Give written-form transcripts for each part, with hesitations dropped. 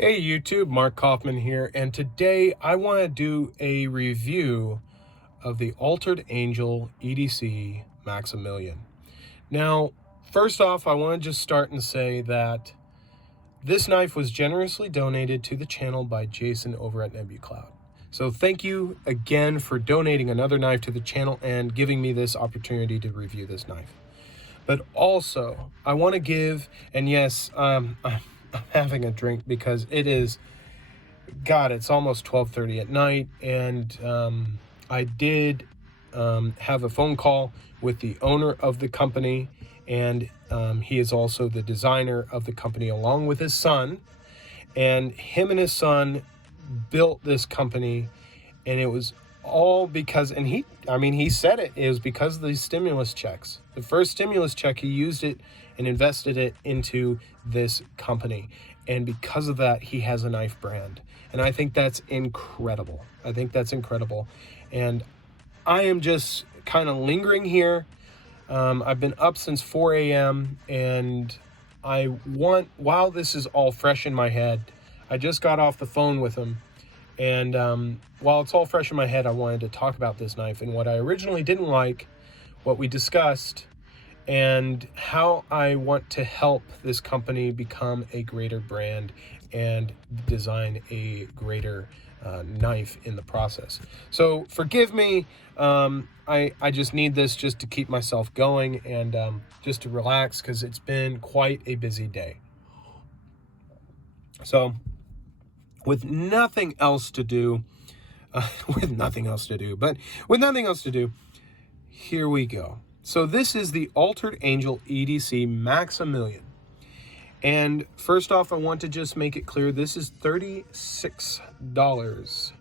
Hey YouTube, Mark Kaufman here, and today I want to do a review of the Altered Angel EDC Maximilian. Now, first off, I want to just start and say that this knife was generously donated to the channel by Jason over at NebuCloud. So thank you again for donating another knife to the channel and giving me this opportunity to review this knife. But also, I want to give, and yes, I'm having a drink because it is, God, it's almost 12:30 at night, and I did have a phone call with the owner of the company, and he is also the designer of the company along with his son, and him and his son built this company, and it was all because, and he said it was because of these stimulus checks. The first stimulus check, he used it and invested it into this company. And because of that, he has a knife brand. And I think that's incredible. And I am just kind of lingering here. I've been up since 4 a.m. and while this is all fresh in my head, I just got off the phone with him. And while it's all fresh in my head, I wanted to talk about this knife and what I originally didn't like, what we discussed, and how I want to help this company become a greater brand and design a greater knife in the process. So forgive me, I just need this just to keep myself going and just to relax, because it's been quite a busy day. So with nothing else to do, here we go. So this is the Altered Angel EDC Maximilian. And first off, I want to just make it clear, this is $36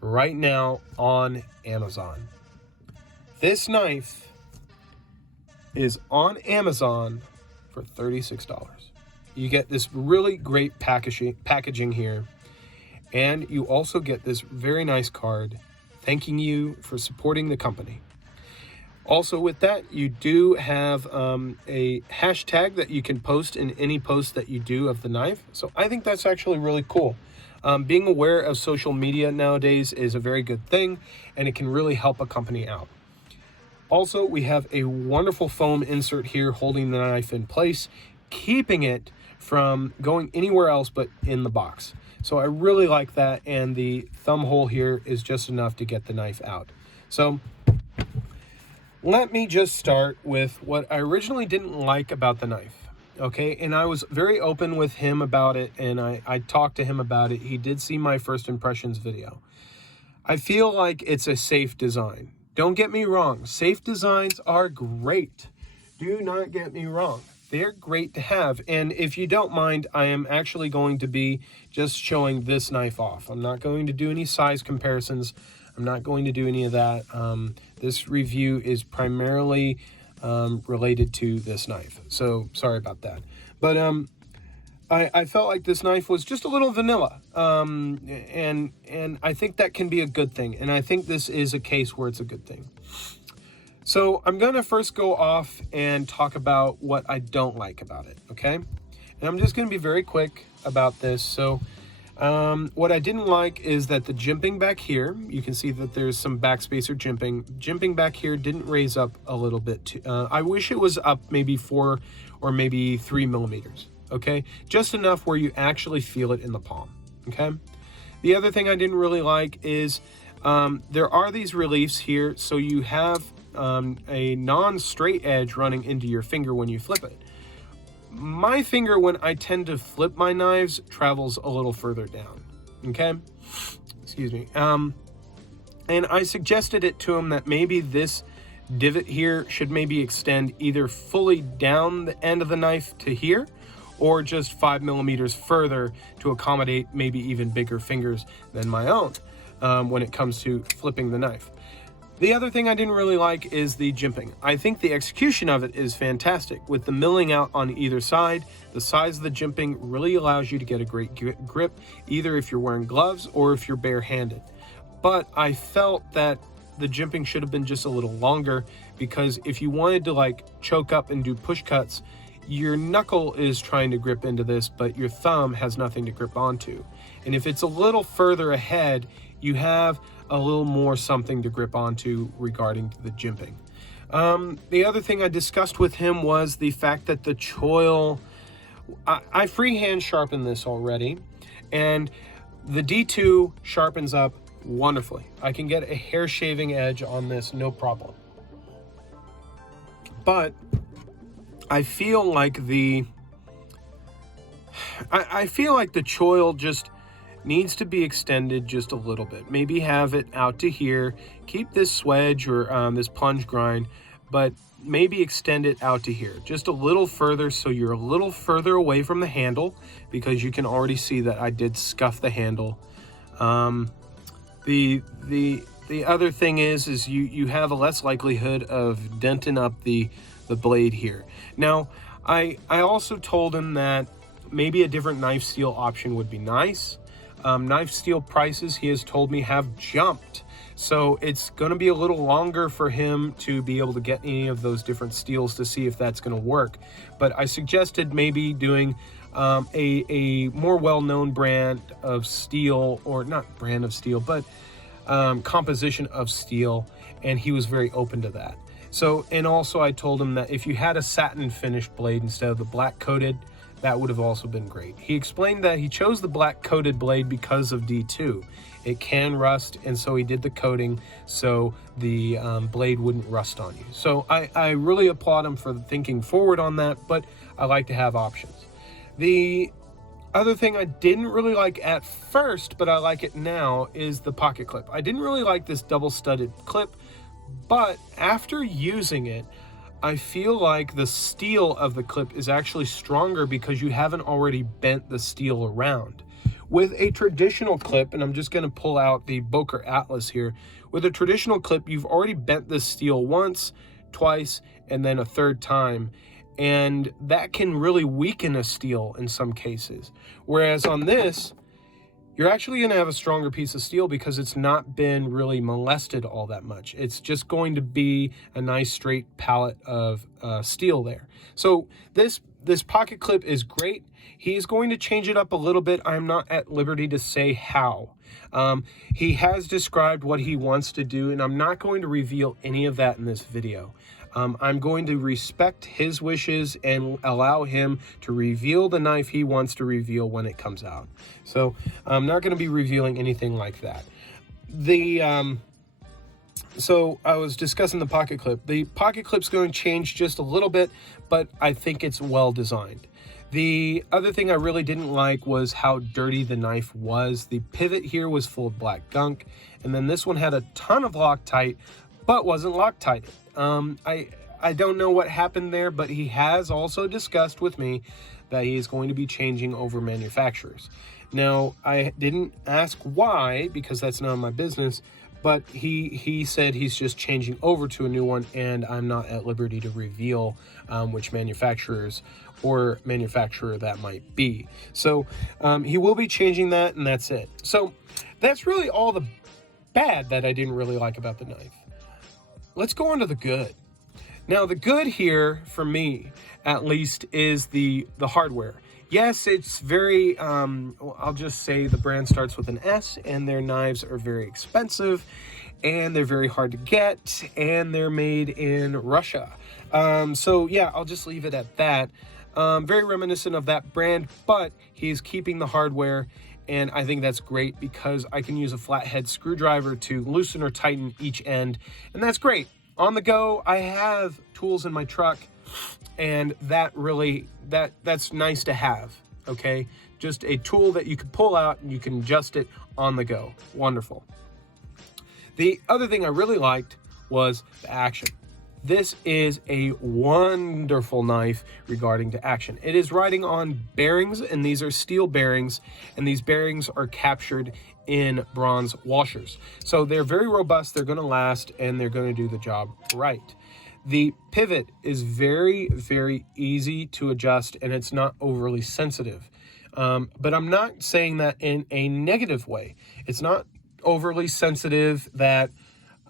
right now on Amazon. This knife is on Amazon for $36. You get this really great packaging here. And you also get this very nice card thanking you for supporting the company. Also with that, you do have a hashtag that you can post in any post that you do of the knife. So I think that's actually really cool. Being aware of social media nowadays is a very good thing, and it can really help a company out. Also, we have a wonderful foam insert here holding the knife in place, keeping it from going anywhere else but in the box. So I really like that, and the thumb hole here is just enough to get the knife out. So let me just start with what I originally didn't like about the knife, okay? And I was very open with him about it, and I talked to him about it. He did see my first impressions video. I feel like it's a safe design. Don't get me wrong, safe designs are great. Do not get me wrong. They're great to have. And if you don't mind, I am actually going to be just showing this knife off. I'm not going to do any size comparisons. I'm not going to do any of that. This review is primarily related to this knife. So sorry about that. But I felt like this knife was just a little vanilla. And I think that can be a good thing. And I think this is a case where it's a good thing. So I'm going to first go off and talk about what I don't like about it, okay? And I'm just going to be very quick about this. So what I didn't like is that the jimping back here, you can see that there's some backspacer jimping. Jimping back here didn't raise up a little bit. I wish it was up maybe 4 or maybe 3 millimeters, okay? Just enough where you actually feel it in the palm, okay? The other thing I didn't really like is there are these reliefs here, so you have a non-straight edge running into your finger when you flip it. My finger, when I tend to flip my knives, travels a little further down, okay? Excuse me. And I suggested it to him that maybe this divot here should maybe extend either fully down the end of the knife to here, or just 5 millimeters further to accommodate maybe even bigger fingers than my own when it comes to flipping the knife. The other thing I didn't really like is the jimping. I think the execution of it is fantastic. With the milling out on either side, the size of the jimping really allows you to get a great grip, either if you're wearing gloves or if you're barehanded. But I felt that the jimping should have been just a little longer, because if you wanted to like choke up and do push cuts, your knuckle is trying to grip into this, but your thumb has nothing to grip onto. And if it's a little further ahead, you have a little more something to grip onto regarding the jimping. The other thing I discussed with him was the fact that the choil, I freehand sharpen this already, and the D2 sharpens up wonderfully. I can get a hair shaving edge on this, no problem. But I feel like the choil just needs to be extended just a little bit. Maybe have it out to here. Keep this swedge or this plunge grind, but maybe extend it out to here just a little further, so you're a little further away from the handle, because you can already see that I did scuff the handle. The other thing is you have a less likelihood of denting up the blade here. Now, I also told him that maybe a different knife steel option would be nice. Knife steel prices, he has told me, have jumped. So it's going to be a little longer for him to be able to get any of those different steels to see if that's going to work. But I suggested maybe doing a more well-known brand of steel, or not brand of steel, but composition of steel, and he was very open to that. So, and also I told him that if you had a satin finished blade instead of the black coated, that would have also been great. He explained that he chose the black coated blade because of D2. It can rust, and so he did the coating so the blade wouldn't rust on you. So I really applaud him for thinking forward on that, but I like to have options. The other thing I didn't really like at first, but I like it now, is the pocket clip. I didn't really like this double studded clip, but after using it, I feel like the steel of the clip is actually stronger because you haven't already bent the steel around. With a traditional clip, and I'm just going to pull out the Boker Atlas here, with a traditional clip, you've already bent the steel once, twice, and then a third time, and that can really weaken a steel in some cases. Whereas on this, you're actually going to have a stronger piece of steel because it's not been really molested all that much. It's just going to be a nice straight pallet of steel there. So this pocket clip is great. He's going to change it up a little bit. I'm not at liberty to say how. He has described what he wants to do, and I'm not going to reveal any of that in this video. I'm going to respect his wishes and allow him to reveal the knife he wants to reveal when it comes out. So I'm not going to be revealing anything like that. So I was discussing the pocket clip. The pocket clip's going to change just a little bit, but I think it's well designed. The other thing I really didn't like was how dirty the knife was. The pivot here was full of black gunk, and then this one had a ton of Loctite, but wasn't Loctited. I don't know what happened there, but he has also discussed with me that he is going to be changing over manufacturers. Now, I didn't ask why, because that's none of my business, but he said he's just changing over to a new one, and I'm not at liberty to reveal which manufacturers or manufacturer that might be. So he will be changing that, and that's it. So that's really all the bad that I didn't really like about the knife. Let's go on to the good. Now, the good here, for me, at least, is the hardware. Yes, it's very, I'll just say the brand starts with an S, and their knives are very expensive, and they're very hard to get, and they're made in Russia. So yeah, I'll just leave it at that. Very reminiscent of that brand, but he's keeping the hardware, and I think that's great because I can use a flathead screwdriver to loosen or tighten each end, and that's great. On the go, I have tools in my truck, and that really, that's nice to have, okay? Just a tool that you can pull out and you can adjust it on the go. Wonderful. The other thing I really liked was the action. This is a wonderful knife regarding to action. It is riding on bearings, and these are steel bearings, and these bearings are captured in bronze washers. So they're very robust, they're gonna last, and they're gonna do the job right. The pivot is very, very easy to adjust, and it's not overly sensitive. But I'm not saying that in a negative way. It's not overly sensitive that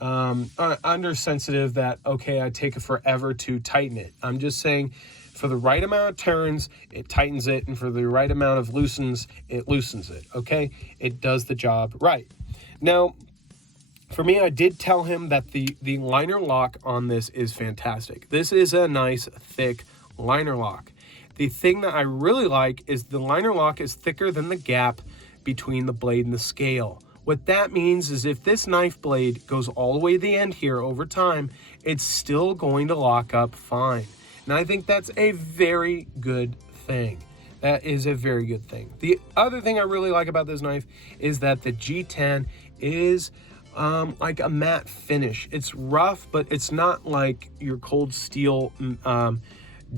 undersensitive that, okay, I take it forever to tighten it. I'm just saying For the right amount of turns, it tightens it, and for the right amount of loosens, it loosens it, okay? It does the job right. Now, for me, I did tell him that the liner lock on this is fantastic. This is a nice, thick liner lock. The thing that I really like is the liner lock is thicker than the gap between the blade and the scale. What that means is if this knife blade goes all the way to the end here over time, it's still going to lock up fine. And I think that's a very good thing. That is a very good thing. The other thing I really like about this knife is that the G10 is like a matte finish. It's rough, but it's not like your cold steel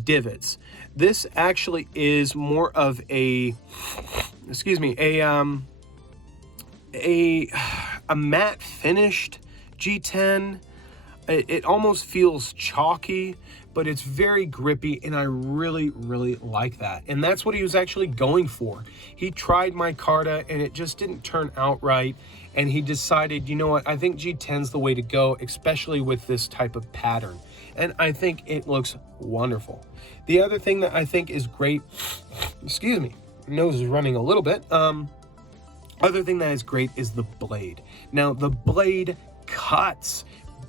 divots. This actually is more of a, a matte finished G10. It almost feels chalky, but it's very grippy, and I really, really like that. And that's what he was actually going for. He tried micarta, and it just didn't turn out right, and he decided, you know what, I think G10's the way to go, especially with this type of pattern. And I think it looks wonderful. The other thing that I think is great, excuse me, nose is running a little bit. Other thing that is great is the blade. Now, the blade cuts.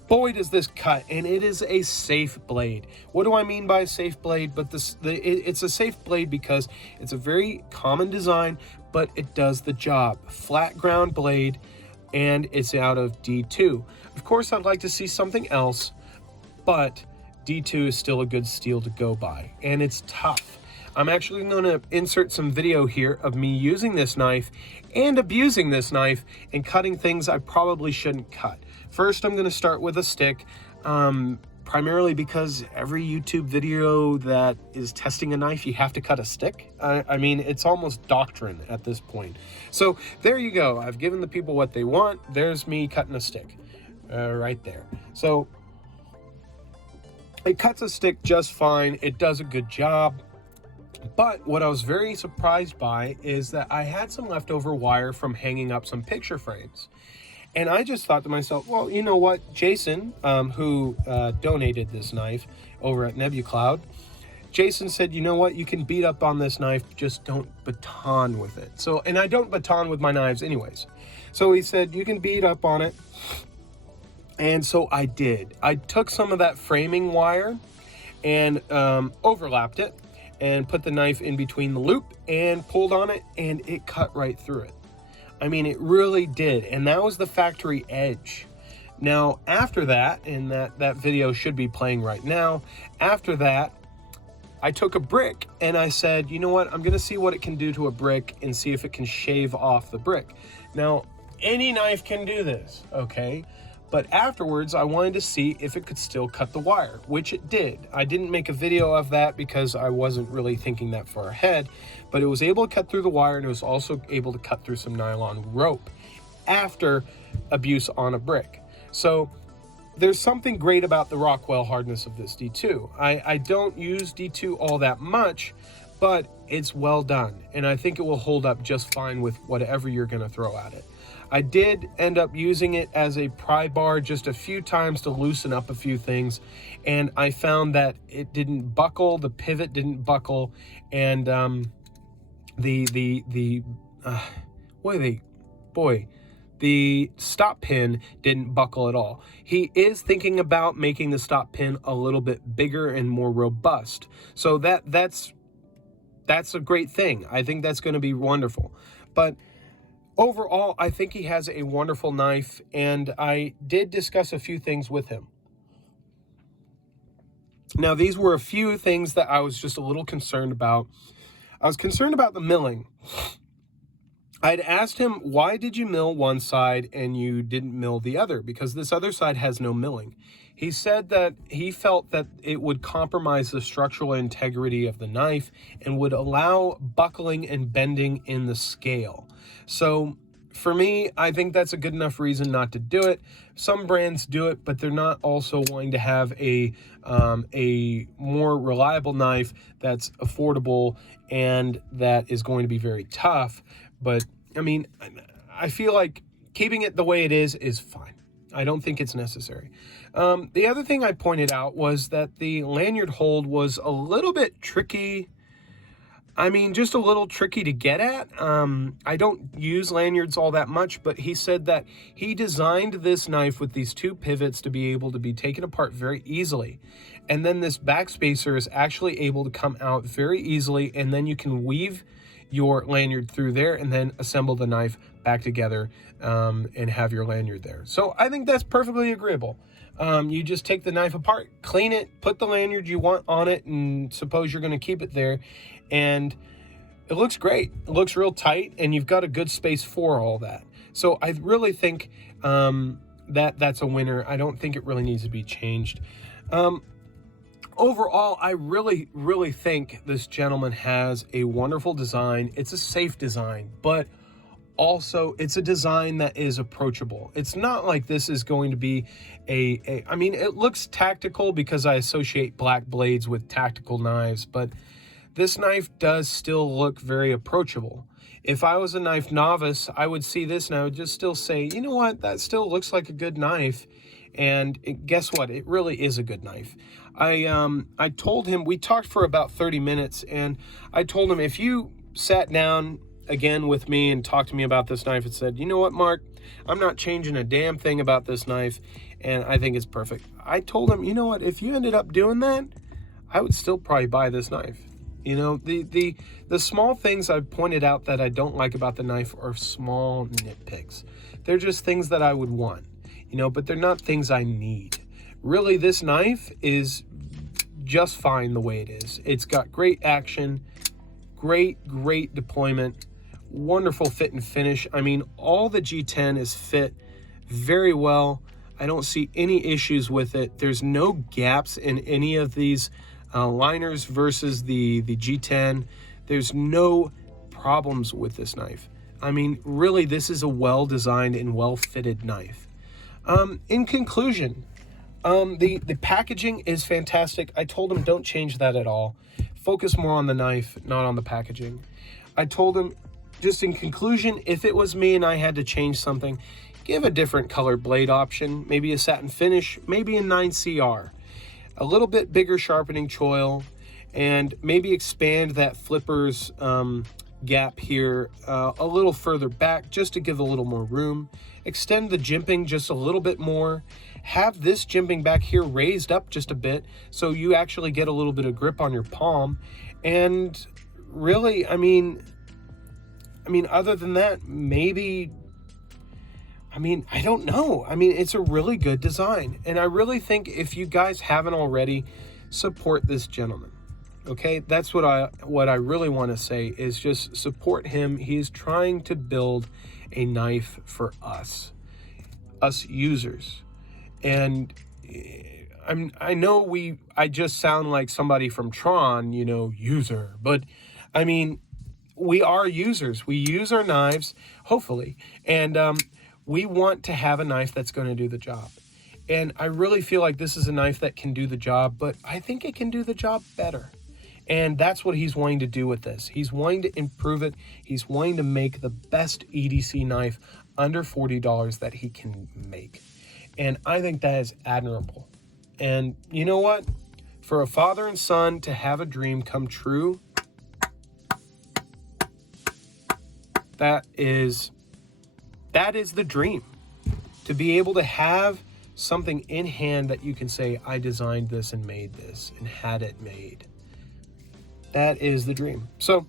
Boy, does this cut, and it is a safe blade. What do I mean by a safe blade? But it's a safe blade because it's a very common design, but it does the job. Flat ground blade, and it's out of D2. Of course, I'd like to see something else, but D2 is still a good steel to go by, and it's tough. I'm actually going to insert some video here of me using this knife and abusing this knife and cutting things I probably shouldn't cut. First, I'm going to start with a stick, primarily because every YouTube video that is testing a knife, you have to cut a stick. I mean, it's almost doctrine at this point. So there you go. I've given the people what they want. There's me cutting a stick right there. So it cuts a stick just fine. It does a good job. But what I was very surprised by is that I had some leftover wire from hanging up some picture frames. And I just thought to myself, well, you know what? Jason, who donated this knife over at NebuCloud, Jason said, you know what? You can beat up on this knife, just don't baton with it. So, and I don't baton with my knives anyways. So he said, you can beat up on it. And so I did. I took some of that framing wire and overlapped it and put the knife in between the loop and pulled on it, and it cut right through it. I mean, it really did, and that was the factory edge. Now, after that, and that video should be playing right now, after that, I took a brick and I said, you know what, I'm gonna see what it can do to a brick and see if it can shave off the brick. Now, any knife can do this, okay? But afterwards, I wanted to see if it could still cut the wire, which it did. I didn't make a video of that because I wasn't really thinking that far ahead, but it was able to cut through the wire, and it was also able to cut through some nylon rope after abuse on a brick. So there's something great about the Rockwell hardness of this D2. I don't use D2 all that much, but it's well done, and I think it will hold up just fine with whatever you're gonna throw at it. I did end up using it as a pry bar just a few times to loosen up a few things, and I found that it didn't buckle, the pivot didn't buckle, and the stop pin didn't buckle at all. He is thinking about making the stop pin a little bit bigger and more robust, so that's a great thing. I think that's going to be wonderful. But overall, I think he has a wonderful knife, and I did discuss a few things with him. Now, these were a few things that I was just a little concerned about. I was concerned about the milling. I'd asked him, why did you mill one side and you didn't mill the other? Because this other side has no milling. He said that he felt that it would compromise the structural integrity of the knife and would allow buckling and bending in the scale. So for me, I think that's a good enough reason not to do it. Some brands do it, but they're not also wanting to have a more reliable knife that's affordable and that is going to be very tough. But I mean, I feel like keeping it the way it is fine. I don't think it's necessary. The other thing I pointed out was that the lanyard hold was a little bit tricky. I mean, just a little tricky to get at. I don't use lanyards all that much, but he said that he designed this knife with these 2 pivots to be able to be taken apart very easily. And then this backspacer is actually able to come out very easily, and then you can weave your lanyard through there and then assemble the knife back together and have your lanyard there. So I think that's perfectly agreeable. You just take the knife apart, clean it, put the lanyard you want on it, and suppose you're going to keep it there. And it looks great. It looks real tight, and you've got a good space for all that. So I really think that's a winner. I don't think it really needs to be changed. Overall, I really think this gentleman has a wonderful design. It's a safe design, but also it's a design that is approachable. It's not like this is going to be I mean, it looks tactical because I associate black blades with tactical knives, but this knife does still look very approachable. If I was a knife novice, I would see this and I would just still say, you know what, that still looks like a good knife. And guess what? It really is a good knife. I told him, we talked for about 30 minutes, and I told him, if you sat down again with me and talked to me about this knife and said, you know what, Mark, I'm not changing a damn thing about this knife, and I think it's perfect. I told him, you know what, if you ended up doing that, I would still probably buy this knife. You know, the small things I've pointed out that I don't like about the knife are small nitpicks. They're just things that I would want, you know, but they're not things I need. Really, this knife is just fine the way it is. It's got great action, great deployment, wonderful fit and finish. I mean, all the G10 is fit very well. I don't see any issues with it. There's no gaps in any of these liners versus the G10. There's no problems with this knife. I mean, really, this is a well-designed and well-fitted knife. In conclusion, the packaging is fantastic. I told him don't change that at all. Focus more on the knife, not on the packaging. I told him, just in conclusion, if it was me and I had to change something, give a different color blade option, maybe a satin finish, maybe a 9CR. A little bit bigger sharpening choil, and maybe expand that flipper's gap here a little further back just to give a little more room. Extend the jimping just a little bit more. Have this jimping back here raised up just a bit so you actually get a little bit of grip on your palm. And really, I mean, other than that, maybe, I don't know. I mean, it's a really good design. And I really think if you guys haven't already, support this gentleman. Okay, that's what I really want to say is just support him. He's trying to build a knife for us users. And I know I just sound like somebody from Tron, you know, user, but I mean, we are users. We use our knives, hopefully, and we want to have a knife that's going to do the job. And I really feel like this is a knife that can do the job, but I think it can do the job better. And that's what he's wanting to do with this. He's wanting to improve it. He's wanting to make the best EDC knife under $40 that he can make. And I think that is admirable. And you know what? For a father and son to have a dream come true, that is the dream. To be able to have something in hand that you can say, I designed this and made this and had it made. That is the dream. So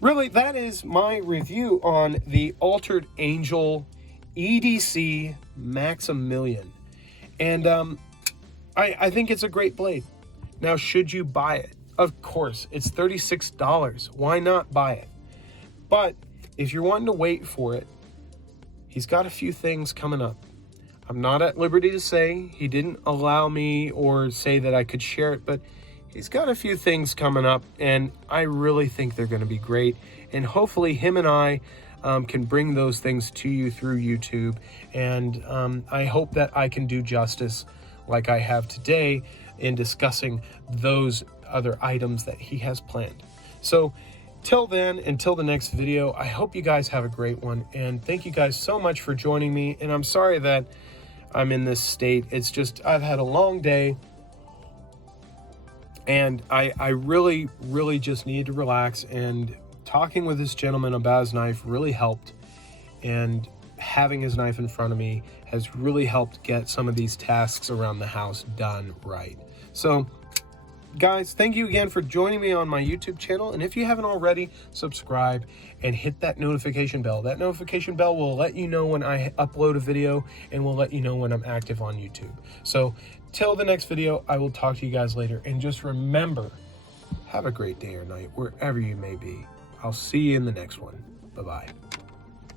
really, that is my review on the Altered Angel EDC Maximilian. And I think it's a great blade. Now, should you buy it? Of course, it's $36. Why not buy it? But if you're wanting to wait for it, he's got a few things coming up. I'm not at liberty to say. He didn't allow me or say that I could share it, but he's got a few things coming up, and I really think they're going to be great. And hopefully him and I can bring those things to you through YouTube. And I hope that I can do justice like I have today in discussing those other items that he has planned. So till then, until the next video, I hope you guys have a great one. And thank you guys so much for joining me. And I'm sorry that I'm in this state. It's just, I've had a long day, and I really, really just need to relax, and talking with this gentleman about his knife really helped, and having his knife in front of me has really helped get some of these tasks around the house done right. So guys, thank you again for joining me on my YouTube channel. And if you haven't already, subscribe and hit that notification bell. That notification bell will let you know when I upload a video, and will let you know when I'm active on YouTube. So till the next video, I will talk to you guys later. And just remember, have a great day or night, wherever you may be. I'll see you in the next one. Bye-bye.